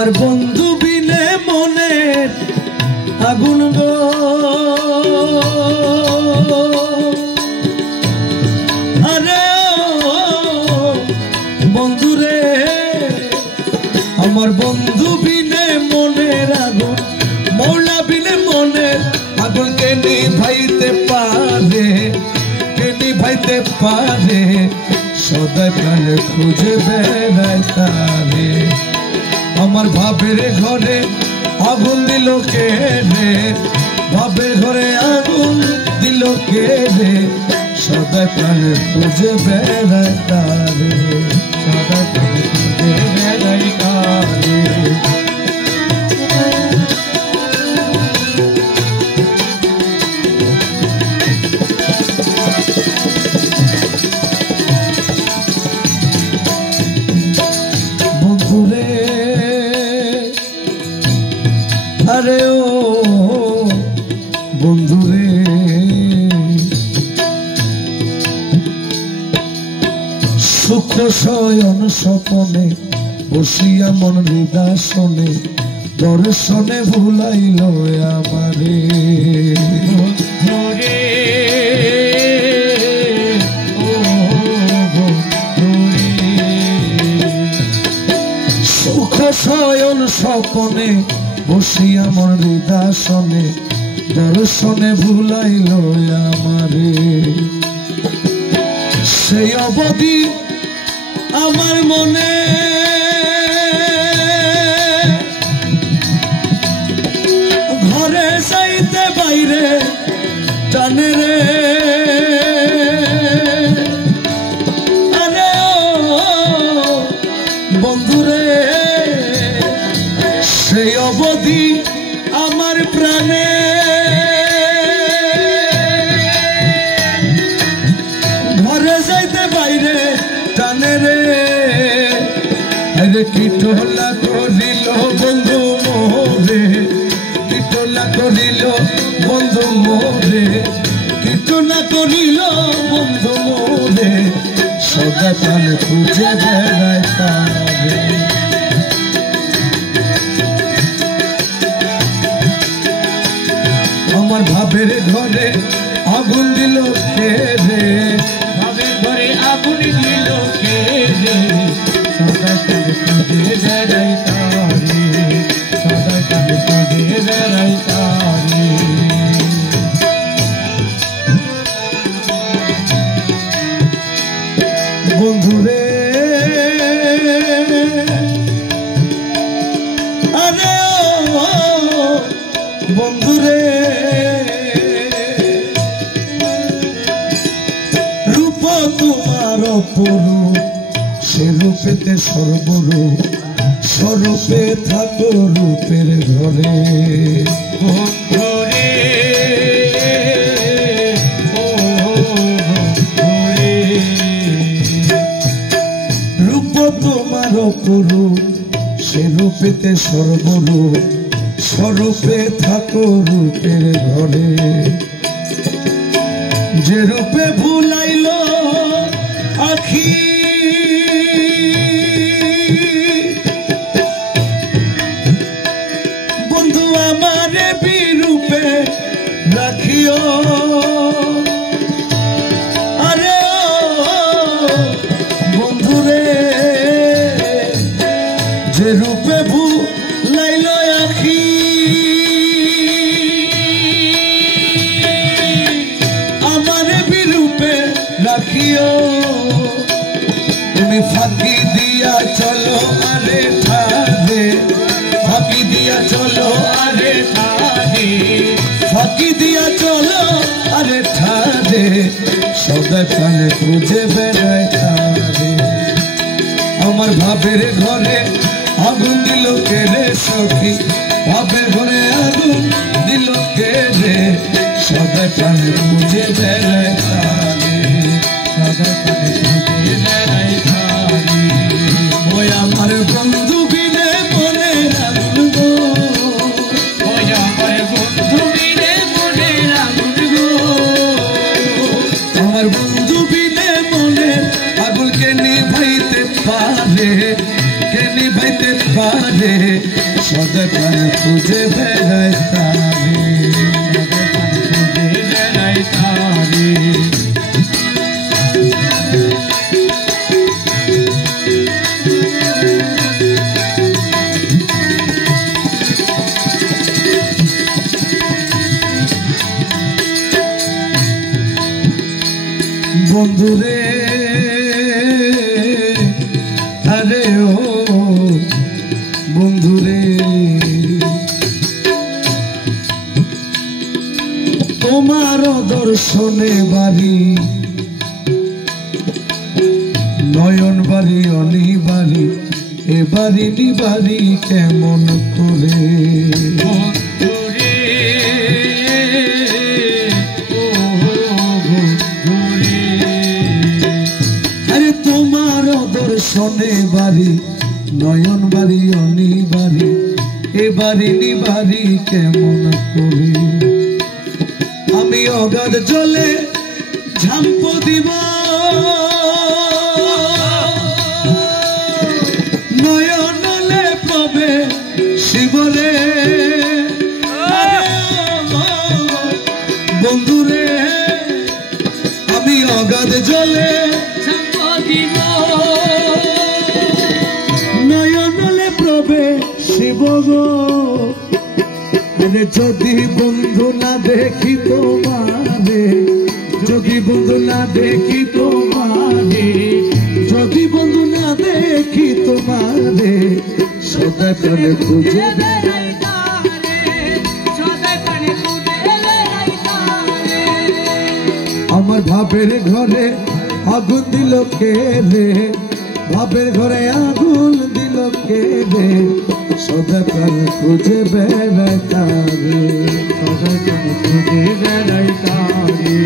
আমার বন্ধু বিনে মনের আগুন গো আরে বন্ধু রে আমার বন্ধু বিনে মনের আগুন মৌলা বিনে মনের আগুন কে নিভাইতে পারে সদা প্রাণে খুঁজে বেড়ায় তারে আমার ভাবের ঘরে আগুন দিল কে রে ভাবের ঘরে আগুন দিল কে রে সদা প্রাণে খুঁজে বেড়ায় তারে সদা প্রাণে খুঁজে বেড়ায় তারে আরে ও বন্ধুরে সুখ শয়ন স্বপনে বসিয়া মন হৃদাসনে দর্শনে ভুলাইল আমারে বন্ধুরে ও বন্ধুরে সুখ শয়ন স্বপনে বসিয়া মন হৃদাসনে দর্শনে ভুলাইল আমারে সেই অবধি আমার মনে ঘরে যাইতে বাইরে টানে রে আরে বন্ধুরে সেই অবধি আমার প্রাণে ঘরে যাইতে বাইরে টানে রে কিটোলা করিল বন্ধু মোরে কিটোলা করিল বন্ধু মোরে কিটোলা করিল বন্ধু মোরে সদা প্রাণে খুঁজে বেড়ায় তারে আমার ভাবের ঘরে আগুন দিল কে রে ভাবের ঘরে আগুন দিল কে রে সদা কালে খুঁজে বেড়াই তারে সদা কালে খুঁজে বেড়াই তারে বন্ধুরে আরে বন্ধুরে রূপ তোমার অপরূপ সে রূপেতে সর্বরূপ স্বরূপে থাকো রূপের ঘরে বন্ধুরে রূপ তোমার অপরূপ সে রূপেতে সর্বরূপ স্বরূপে থাকো রূপের ঘরে যে রূপে ভুলাইল আখি বন্ধু আমারে বিরূপে রাখিও আরে বন্ধুরে যে রূপে ভুলাইল আখি রাখিও তুমি ফাঁকি দিয়া চলো আরে ঠারে ফাঁকি দিয়া চলো আরে ঠারে ফাঁকি দিয়া চলো আরে ঠারে সদা প্রাণে খুঁজে বেড়ায় তারে আমার ভাবের ঘরে আগুন দিল কে রে সখী ভাবের ঘরে আগুন দিল কে রে সদা প্রাণে খুঁজে বেড়ায় তারে আমার বন্ধু বিনে মনে আগুন গো আমার বন্ধু বিনে মনে আগুন গো আমার বন্ধু বিনে মনে আগুনকে নিভাইতে পারে কে নিভাইতে পারে সদা প্রাণ খুঁজে বেড়ায় তারে সদা প্রাণ খুঁজে বেড়ায় তারে বন্ধুরে আরে ও বন্ধুরে তোমার দর্শনে বাড়ি নয়ন বাড়ি অনিবাড়ি এ বাড়ি নিবাড়ি কেমন করে দর্শনে বাড়ি নয়ন বাড়ি অনিবাড়ি এ বাড়ি নিবাড়ি কেমন করে আমি অগাধ জলে ঝাম্প দিব নয়নলে প্রবে শিবরে বন্ধুরে আমি অগাধ জলে ঝাম্প দিব শিব গো যদি বন্ধু না দেখি তোমারে যদি বন্ধু না দেখি তোমারে যদি বন্ধু না দেখি তোমারে সদা প্রাণে খুঁজে বেড়াই তারে সদা প্রাণে খুঁজে বেড়াই তারে আমার ভাবের ঘরে আগুন দিল কে রে ভাবের ঘরে আগুন দিল কে রে সদা প্রাণ খুঁজে বেড়াই তারে সদা প্রাণ খুঁজে বেড়াই তারে